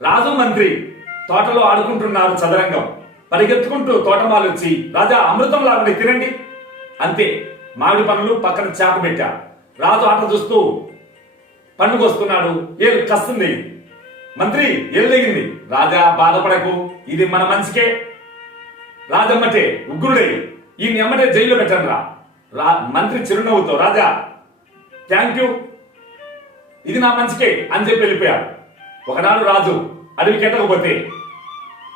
రాజు మంత్రి తోటలో ఆడుకుంటున్నారు చదరంగం. పరిగెత్తుకుంటూ తోటమాలు వచ్చి, రాజా అమృతం లాగండి తినండి. అంతే, మామిడి పనులు పక్కన చేప పెట్టా. రాజు ఆట చూస్తూ పండుగొస్తున్నాడు. ఏలు కస్తుంది. మంత్రి ఏలు తెగింది. రాజా బాధపడకు, ఇది మన మంచికే. రాజమ్మటే ఉగ్రుడై ఈ ఎమ్మటే జైల్లో పెట్టండి రా. మంత్రి చిరునవ్వుతో, రాజా థ్యాంక్ యూ, ఇది నా మంచికే అని చెప్పి వెళ్ళిపోయాడు. ఒకనాడు రాజు అడవికి ఎట్టకపోతే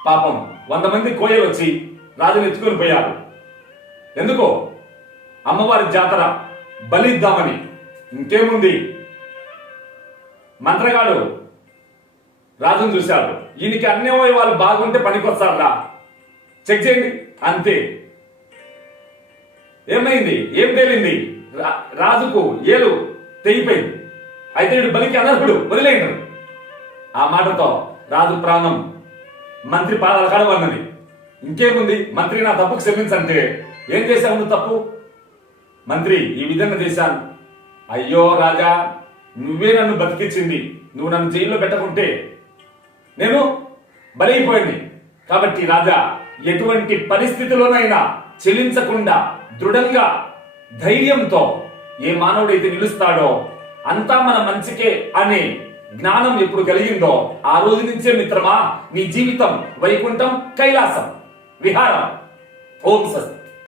పాపం 100 మంది కోయలు వచ్చి రాజుని ఎత్తుకొని పోయారు. ఎందుకో అమ్మవారి జాతర బలిద్దామని. ఇంకేముంది, మంత్రగాడు రాజును చూశాడు. ఈయనకి అన్ని అవయవాలు బాగుంటే పనికొస్తారా, చెక్ చేయండి. అంతే, ఏమైంది, ఏం తేలింది? రాజుకు ఏలు తెగిపోయింది. అయితే వీడు బలికి అనర్హుడు, వదిలేయండి. ఆ మాటతో రాజు ప్రాణం మంత్రి పాదాల కడవన్నది. ఇంకేముంది, మంత్రి నా తప్పుకు క్షమించంటే, ఏం చేశావు నువ్వు తప్పు? మంత్రి ఈ విధంగా చేశాను. అయ్యో రాజా, నువ్వే నన్ను బతికించింది. నువ్వు నన్ను జైల్లో పెట్టకుంటే నేను బలైపోయింది. కాబట్టి రాజా, ఎటువంటి పరిస్థితిలోనైనా చెల్లించకుండా దృఢంగా ధైర్యంతో ఏ మానవుడైతే నిలుస్తాడో అంతా మన మంచికే అనే జ్ఞానం ఎప్పుడు కలిగిందో ఆ రోజు నుంచే మిత్రమా నీ జీవితం వైకుంఠం, కైలాసం, విహారం. ఓం స్వస్తి.